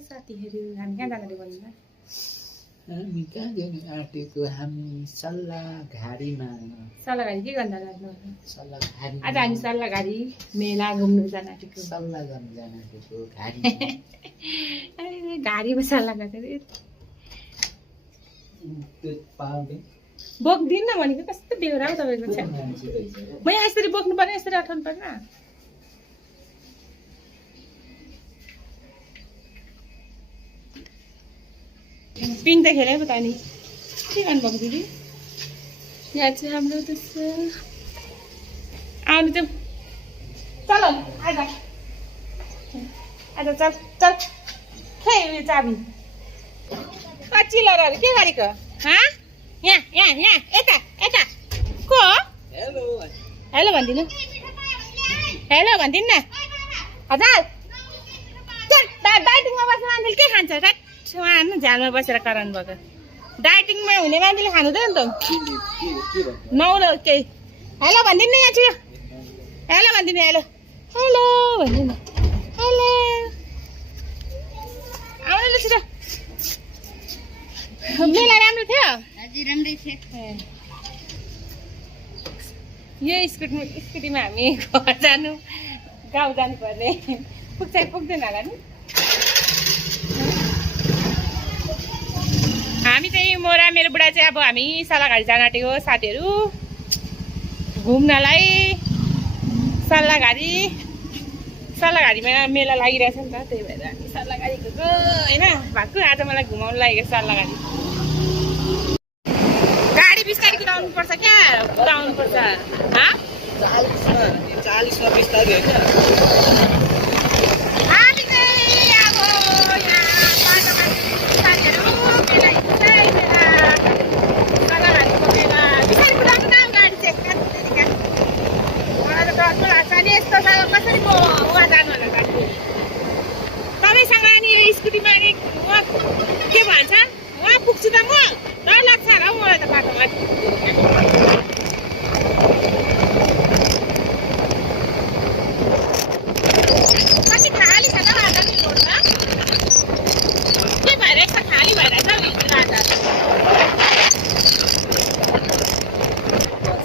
साथीहरू हामी कहाँ जानु भन्नु न हामी कहाँ जानु आँटेको हामी सल्लाघारीमा सल्लाहघारी के गर्नु जानु सल्लाघारी आज हामी सल्लाहघारी मेला घुम्नु जान आँटेको सल्लाह गर्नु जान आँटेको घारी घारीमा सल्लाह गर्दै त्यो पाउँदै बोक्दिनँ भनेको कस्तो बेहोरा हो तपाईँको छ म यहाँ यसरी बोक्नु पर्ने यसरी अठाउनु पर्ने पिङ त खेल्यो पो त नि के गर्नुभएको दिदी यहाँ चाहिँ हाम्रो त्यस्तो आउनु चाहिँ चल आज आज चल चल खे उयो चाबी चिलरहरू के गरेको हाँ यहाँ यहाँ यहाँ यता यता को हेलो हेलो भनिदिनु हेलो भनिदिनु न हजुर डाइटिङमा बस्ने मान्छेले के खान्छ उहाँ झ्यालमा बसेर कराउनु भएको डाइटिङमा हुने मान्छेले खानु हुँदैन नि त नौलो केही हेलो भनिदिनु न यहाँ छिटो हेलो भनिदिनु हेलो हेलो भनिदिनु हेलो आउनु ल छिटो मेला राम्रो थियो हजुर राम्रै थियो यो स्कुटीमा हामी घर जानु गाउँ जानुपर्ने पुग्छ पुग्दैन होला नि हामी चाहिँ म र मेरो बुढा चाहिँ अब हामी सल्लाहघारी जान आँटेको साथीहरू घुम्नलाई सल्लाहघारीमा मेला लागिरहेछ नि त त्यही भएर हामी सल्लाहघारी गएको होइन भएको आज मलाई घुमाउनु लागेको सल्लाहघारी गाडी बिस्तारै कुदाउनु पर्छ क्या कुदाउनु पर्छ 40मा बिस्तारै होइन कसरी म उहाँ जानु होला तपाईँसँग अनि स्कुटीमा अनि के भन्छ उहाँ पुग्छु त म डर लाग्छ होला हौ मलाई त बाटोमा कति खाली छ त बाटो नि रोड त के भइरहेछ खाली भइरहेछ नि बाटो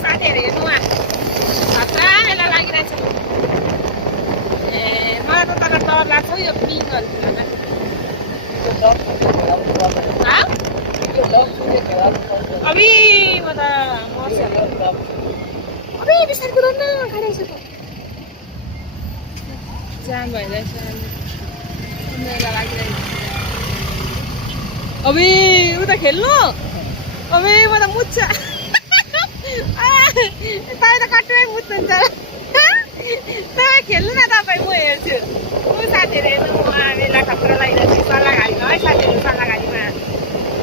साथीहरू हेर्नु उहाँ खतरा मेला लागिरहेछ मलाई त तर डर लाग्छ यो पिङहरू अबि म त मर्छु अबि बिस्तारै कुदाउनु न खाइरहेछ जाम भइरहेछ मेला लागिरहेछ अबि उता खेल्नु अबि म त मुच्छ तपाईँ त कट्टुमै मुच्नुहुन्छ तपाईँ खेल्नु न तपाईँ म हेर्छु म साथीहरू हेर्नु म मेला खतरा लागिरहेको छु सल्लाहघारीमा है साथीहरू सल्लाहघारीमा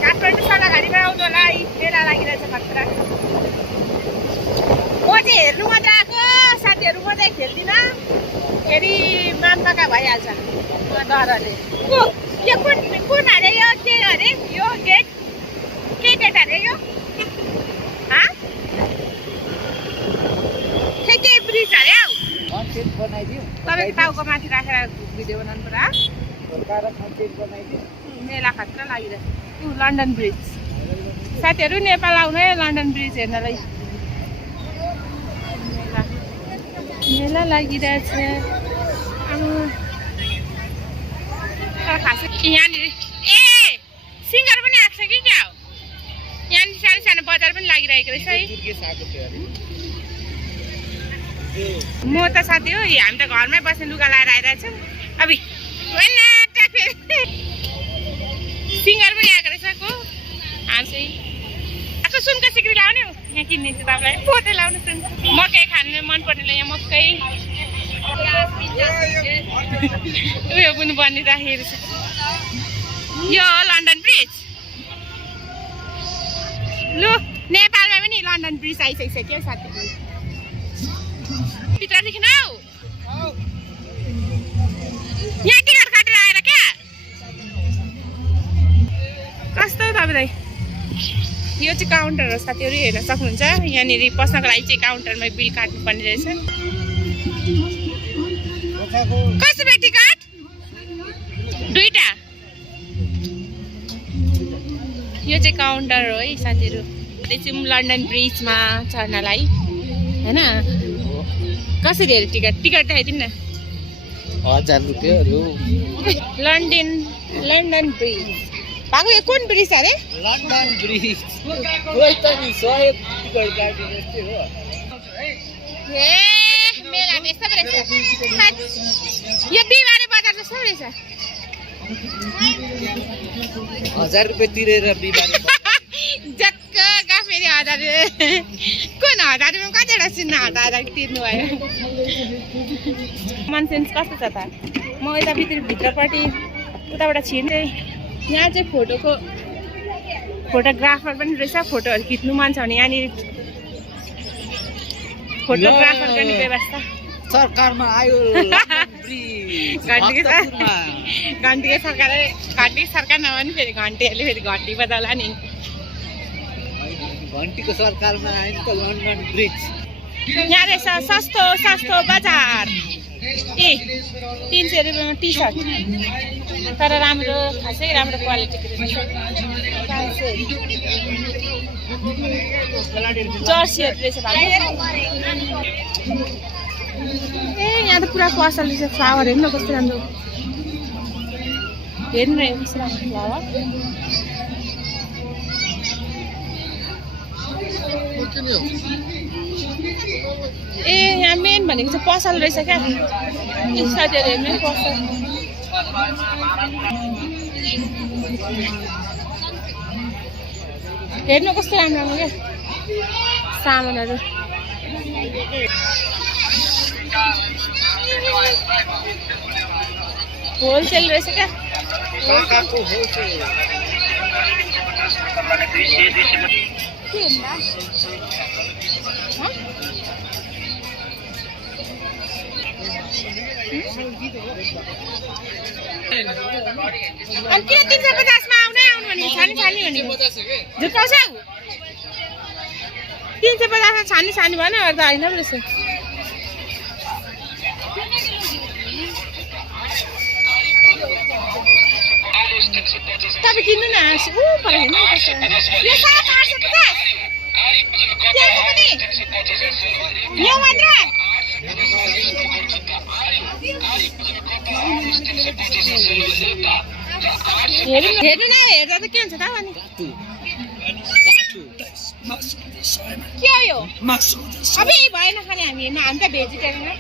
काठमाडौँ सल्लाहघारीमा आउनु होला है मेला लागिरहेछ खतरा म चाहिँ हेर्नु मात्रै आएको साथीहरू म चाहिँ खेल्दिनँ फेरि मानपका भइहाल्छ डरले यो कुन अरे यो के अरे यो गेट के गेट अरे यो के ब्रिज अरे हौ तपाईँको टाउको माथि राखेर भिडियो बनाउनु पर्यो मेला खतरा लागिरहेछ लन्डन ब्रिज साथीहरू नेपाल आउनु है लन्डन ब्रिज हेर्नलाई मेला लागिरहेछ यहाँनिर ए सिङ्गर पनि आएको छ कि क्या हो यहाँनिर सानो सानो बजार पनि लागिरहेको रहेछ है म त साथी हो हामी त घरमै बस्ने लुगा लाएर आइरहेछौँ अब सिङ्गर पनि आएको रहेछ को हामी चाहिँ आएको सुनको सिक्री लाउने हो यहाँ किन्ने चाहिँ तपाईँलाई पोते लाउनु सुन मकै खानु मन पर्नेले यहाँ मकै उयो पनि बनिराखेको छ यो हो लन्डन ब्रिज लु नेपालमा पनि लन्डन ब्रिज आइसकिसक्यो साथीहरू भित्रदेखि आऊ यहाँ टिकट काटेर आएर क्या कस्तो तपाईँलाई यो चाहिँ काउन्टर हो साथीहरू हेर्न सक्नुहुन्छ यहाँनिर पस्नको लागि चाहिँ काउन्टरमा बिल काट्नुपर्ने रहेछ कसरी टिकट दुईटा चाहिँ काउन्टर हो है साथीहरू। एकछिन लन्डन ब्रिजमा चढ्नलाई हैन। कसरी हेर्यो टिकट? टिकट देखाइदिनु न। 1000 रुपैयाँहरु। लन्डन ब्रिज भएको यो कुन ब्रिज अरे? London bridge. ओइ त नि 100 टिकट काट्नु जस्तै हो। ए मेला त्यस्तो पो रहेछ। यो बिहिबारे बजार जस्तो पो रहेछ। 1000 रुपैयाँ तिरेर बिहिबारे जक्क फेरि 1000 कुन 1000 रुपियाँ कतिवटा चिन्न 1000 तिर्नु भयो। मान्छेन्स कस्तो छ त? म यता भित्रपट्टि उताबाट छिर्दै यहाँ चाहिँ फोटोग्राफर पनि रहेछ। फोटोहरू खिच्नु मन छ भने यहाँनिर फोटोग्राफर गर्ने व्यवस्था सरकारमा आयो घन्टी सरकार नभए नि फेरि घन्टीहरूले फेरि घन्टी बजाउला नि। घन्टीको सरकारमा आयो नि त लन्डन ब्रिज। यहाँ रहेछ सस्तो बजार। ए 300 रुपियाँमा टी सर्ट तर राम्रो खासै राम्रो क्वालिटीको रहेछ। जर्सीहरू रहेछ भाइ। ए यहाँ त पुरा पसल रहेछ। फ्लावर हेर्नु न कस्तो राम्रो। हेर्नु न कस्तो राम्रो फ्लावर। ए यहाँ मेन भनेको चाहिँ पसल रहेछ क्या। साथीहरू हेर्नु पसल। हेर्नु कस्तो राम्रो राम्रो क्या सामानहरू। होलसेल रहेछ क्या। अनि किन 350 मा आउनु भने छानी भने झुकाउँछ। 350 मा छानी भन त होइन रहेछ। तपाईँ किन्नु न। पर हेर्नु यो 850 त्यहाँको पनि यो मात्र। हेर्नु न हेर्दा त के हुन्छ त अनि के हो यो? अबे भएन खाने हामी त भेजिटेरियन हो।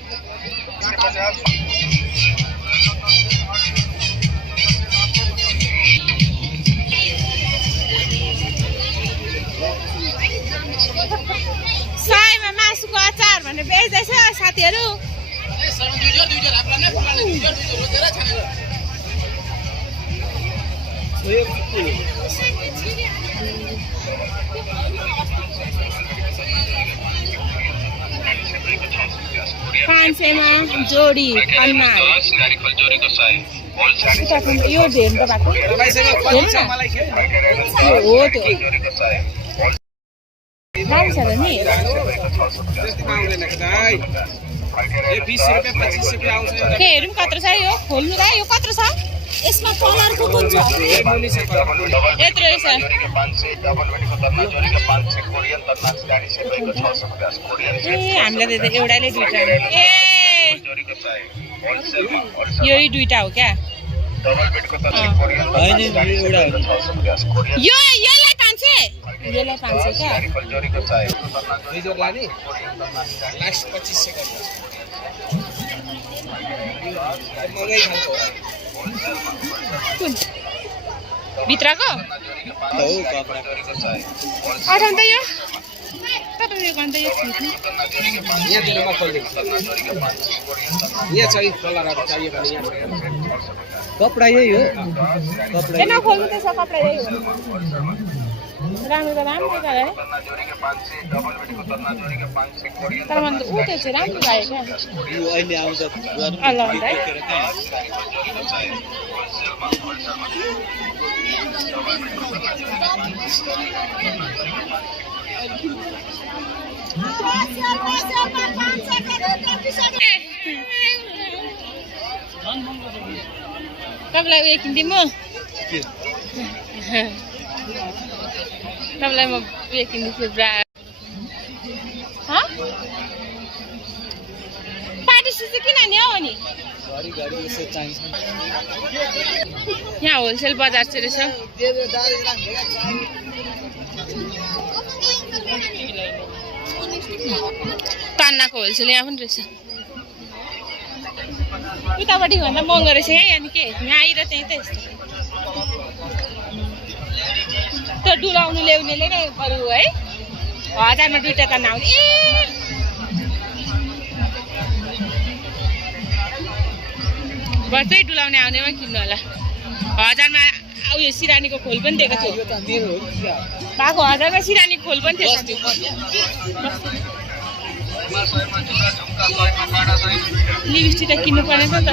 साइमा मासुको अचार भनेर बेच्दैछ साथीहरू। पाँचमा जोडी अन्ना यो धेर त भएको हो त्यो राम्रो छ र नि। के हेरौँ कत्रो छ यो? खोल्नु त यो कत्रो छ? यसमा कलरको कुन छ? यत्रो रहेछ। ए हामीलाई त एउटाले दुईटा। ए यही दुईटा हो क्या? यो यसलाई 500 यसलाई 500 क्या? कुन भित्रको? अठाउन त यो तपाईले गर्दा यो खिच्नु यहाँ दिनमा खोल्दिन्छ। यहाँ चाहिँ कलरहरु चाहियो भने यहाँ कपडा यही हो। कपडा एना खोल्नु त छ कपडा यही हो। राम्रो त राम्रो छ है। तर मन उ त्यो चाहिँ राम्रो लाग्यो क्या। यो अहिले आउँछ ल है। तपाईँलाई उयो किनिदिउँ म? तपाईँलाई म उयो किन्दैछु ब्रा पार्टी सुज किन नि हौ अनि यहाँ होलसेल बजार चाहिँ रहेछ तान्नाको होलसेल यहाँ पनि रहेछ उतापट्टि भन्दा महँगो रहेछ है अनि के यहाँ आएर त्यही त यस्तो त्यो डुलाउनु ल्याउनेले नै अरू है 1000 मा दुईटा तान्न आउने बच्चै डुलाउने आउनेमा किन्नु होला 1000 मा उयो सिरानीको खोल पनि दिएको थियो भएको 1000 मा सिरानीको खोल पनि थियो लिपस्टिक त किन्नु पर्ने छ त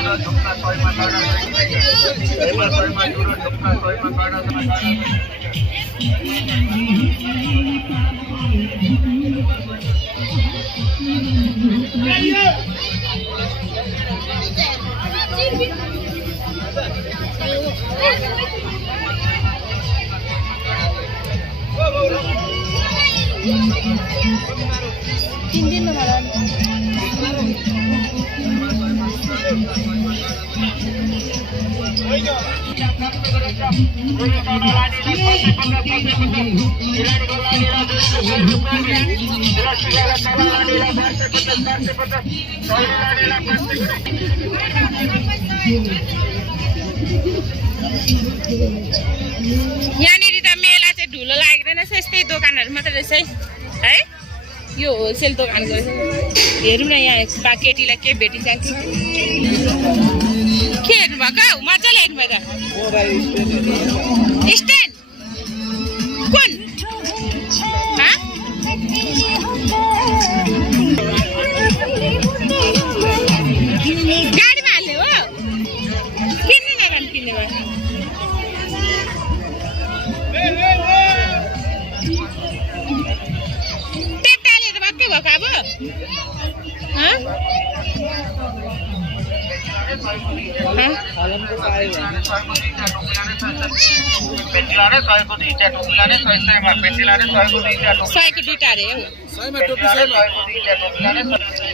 किन्दिनु मलाई यहाँनिर त मेला चाहिँ ढुलो लागेको रहेछ यस्तै दोकानहरू मात्रै रहेछ है यो होलसेल दोकान रहेछ हेरौँ न यहाँ केटीलाई के भेटिन्छ के हेर्नु भएको मजाले हेर्नु भयो त स्ट्यान्ड कुन गाडीमा हाल्ने हो किन्ने नगर्नु किन्ने भयो टेप टालेर भक्कै भएको अब सयको दुईटा अरे हौ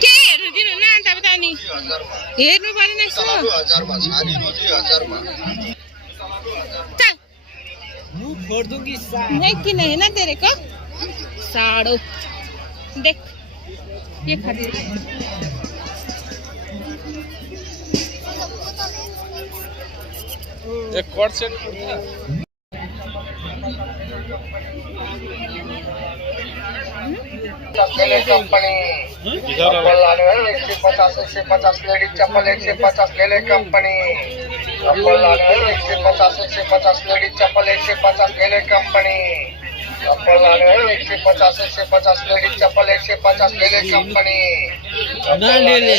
के हेर्नु दिनु न अन्त अब त अनि हेर्नु परेन यसो चल किन हेर्न तेरे को साडो देख ये खातिर एक कॉर्ड सेट कंपनी 150 लेडीज चप्पल 150 ले ले कंपनी 150 लेडीज चप्पल 150 ले ले कंपनी 150 लेडीज चप्पल 150 ले ले कंपनी ना ले ले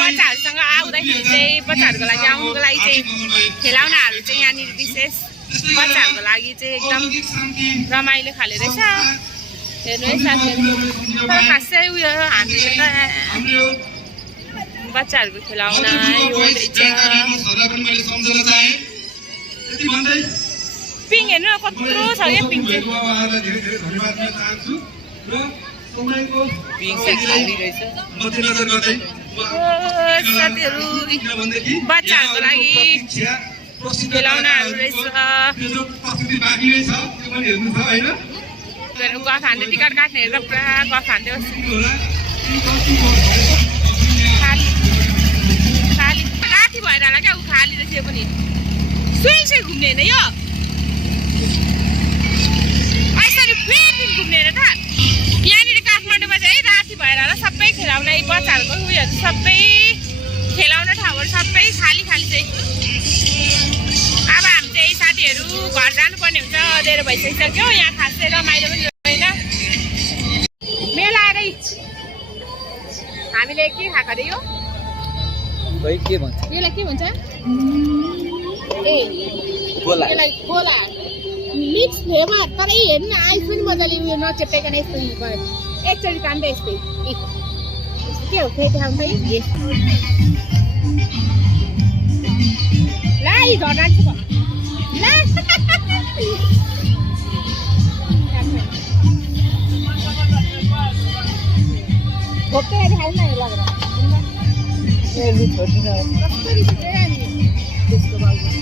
बच्चाहरूसँग आउँदाखेरि चाहिँ बच्चाहरूको लागि आउनुको लागि चाहिँ खेलाउनाहरू चाहिँ यहाँनिर विशेष बच्चाहरूको लागि चाहिँ एकदम रमाइलो खाले रहेछ हेर्नु है साथीहरू तर खास चाहिँ उयो हामीले त बच्चाहरूको खेलाउना यो रहेछ पिङ हेर्नु कत्रो छ क्या पिङ चाहिँ साथीहरू बच्चाहरूको लागि खेलाउनाहरू रहेछ गफ हान्दै टिकट काट्नेहरू त पुरा गफ हान्दै भएर होला क्या ऊ खाली रहेछ यो पनि सुई घुम्ने होइन यो यसरी फेरि घुम्ने होइन त यहाँनिर काठमाडौँमा चाहिँ राति भएर होला सबै खेलाउने बच्चाहरूको उयोहरू सबै खेलाउने ठाउँहरू सबै खाली खाली चाहिँ अब हामी चाहिँ साथीहरू घर जानुपर्ने हुन्छ अँध्यारो भइसकिसक्यो यहाँ खासै रमाइलो पनि होइन मेला आएरै हामीले के खाएको अरे यो के भन्छ यसलाई के भन्छ गोला यसलाई गोला मिक्स फ्लेभर तर हेर्नु आइस पनि मजाले उयो नचेप्टाइकन यस्तो एकचोटि तान्दै यस्तै के हो फेरि खाउँ खै ला यी झर्ना छु ला घोप्दै खाउँ न लगेर कसरी छिटै नि त्यसको बाबु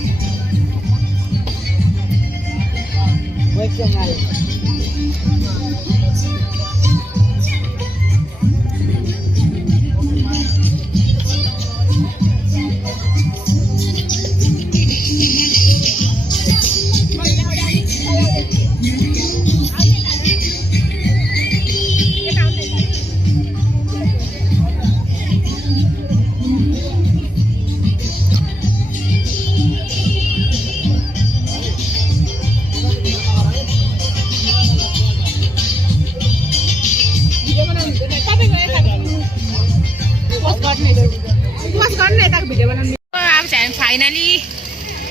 फाइनली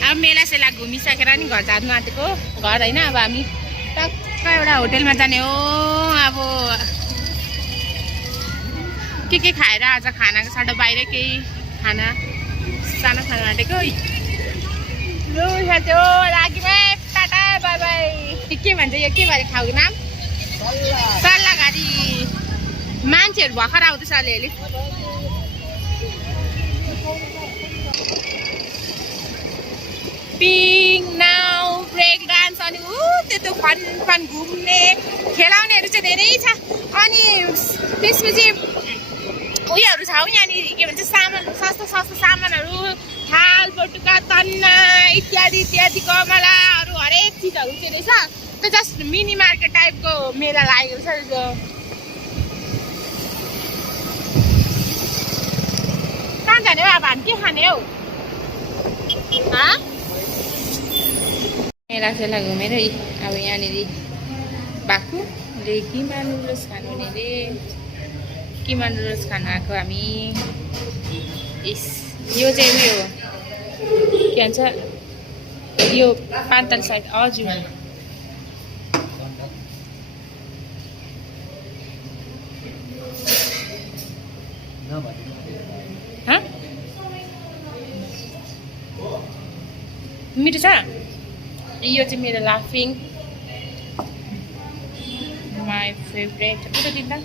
अब मेला सेला घुमिसकेर नि घर जानु आँटेको घर होइन अब हामी टक्क एउटा होटेलमा जाने हो अब के खाएर आज खानाको साटो बाहिर केही खाना सानो खाना आँटेको लु साथ्यो लागि भाइ टाटा बाई बाई के भन्छ यो के भएर ठाउँको नाम सल्लाहघारी मान्छेहरू भर्खर आउँदैछ अलिअलि पिङ नाउ ब्रेक डान्स अनि त्यो फन घुम्ने खेलाउनेहरू चाहिँ धेरै छ अनि त्यसपछि उयोहरू छ हौ यहाँनिर के भन्छ सामान सस्तो सामानहरू थाल बटुका तन्ना इत्यादि इत्यादि गमलाहरू हरेक चिजहरू चाहिँ रहेछ त्यो जस्ट मिनी मार्केट टाइपको मेला लागेको छ कहाँ जाने हो अब हामी के खाने हौ मेला सेला घुमेर अब यहाँनिर बाकुले किमा नुडल्स खानु हुने रे किमा नुडल्स खानु आएको हामी यो चाहिँ उयो के भन्छ यो पान्तल साइड हजुर मिठो छ यो चाहिँ मेरो लाफिङ माई फेभरेट उता दिँदा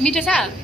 मिठो छ